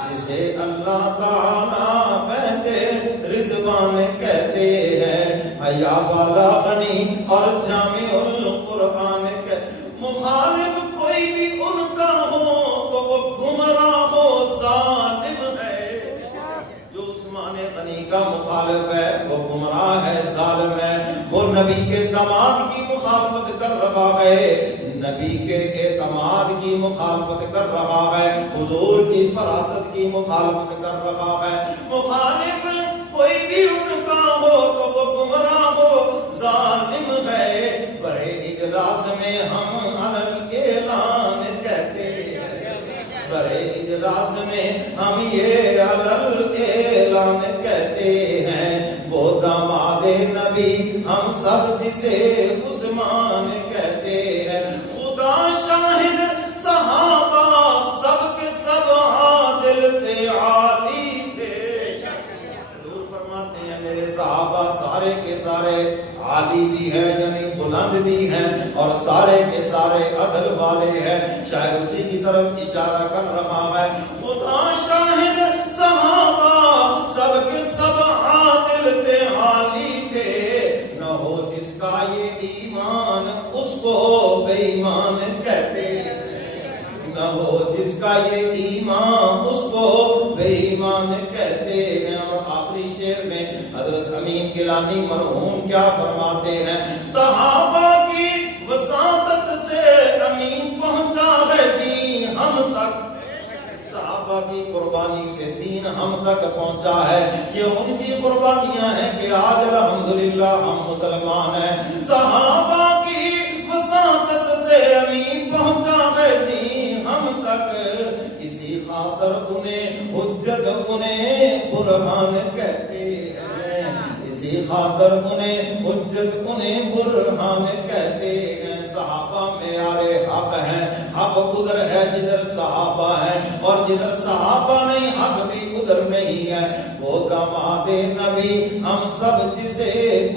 جسے اللہ تعالیٰ بیعت رضوان کہتے ہیں، حیا والا غنی اور جامع القرآن کے مخالف کوئی بھی ان کا ہو تو وہ گمراہ ہو ظالم ہے، جو عثمان غنی کا مخالف ہے وہ گمراہ ہے، ظالم ہے، وہ نبی کے داماد کی مخالفت کر رہا ہے، نبی کے اعتماد کی مخالفت کر رہا ہے، حضور کی فراست کی مخالفت کر رہا ہے۔ مخالف کوئی بھی ان کا ہو تو وہ گمراہ ہو ظالم ہے، بڑے اجلاس میں ہم اعلان کہتے ہیں، بڑے اجلاس میں ہم یہ اعلان کہتے ہیں۔ وہ داماد نبی ہم سب جسے عثمان کہتے ہیں، خدا شاہد صحابہ سب کے سب عادل تھے، عالی تھے، حضور فرماتے ہیں میرے صحابہ سارے کے سارے عالی بھی ہیں، یعنی بلند بھی ہیں، اور سارے کے سارے عدل والے ہیں، شاید اسی کی طرف اشارہ کر رہا ہے۔ خدا شاہد صحابہ سب کے سب عادل تھے، عالی تھے، نہ ہو جس کا یہ ایمان اس کو بے ایمان کہتے ہیں، نہ ہو جس کا یہ ایمان اس کو بے ایمان کہتے ہیں۔ اور آخری شعر میں حضرت امین گیلانی مرحوم کیا فرماتے ہیں، صحابہ کی وساطت سے امین پہنچا ہے دین ہم تک، صحابہ کی قربانی سے دین ہم تک پہنچا ہے، یہ ان کی قربانیاں ہیں کہ آج الحمدللہ ہم مسلمان ہیں۔ صحابہ کی وساطت سے امین پہنچا ہے دین ہم تک، اسی خاطر انہیں حجت انہیں برہان کہتے ہیں، اسی خاطر انہیں حجت انہیں برہان کہتے ہیں۔ صحابہ معیار حق ہیں، حق ادھر ہے جدھر صحابہ ہیں، اور جدھر صحابہ نہیں حق بھی ادھر نہیں ہے۔ وہ داماد نبی ہم سب جسے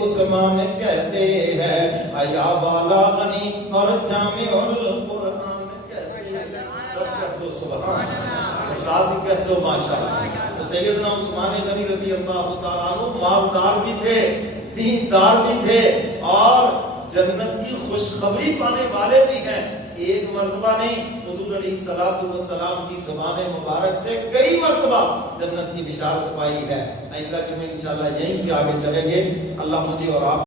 عثمان کہتے ہیں، حیا والا غنی اور جامع القرآن کہتے ہیں، سب کہہ دو سبحان اللہ۔ ساتھ ہی کہہ دو ماشاءاللہ۔ تو سیدنا عثمان غنی رضی اللہ تعالیٰ عنہ مالدار بھی تھے، دیندار بھی تھے، اور جنت کی خوشخبری پانے والے بھی ہیں۔ ایک مرتبہ نہیں، حضور علیہ الصلوۃ والسلام کی زبان مبارک سے کئی مرتبہ جنت کی بشارت پائی ہے۔ آئندہ جمعے انشاءاللہ یہیں سے آگے چلیں گے۔ اللہ مجھے اور آپ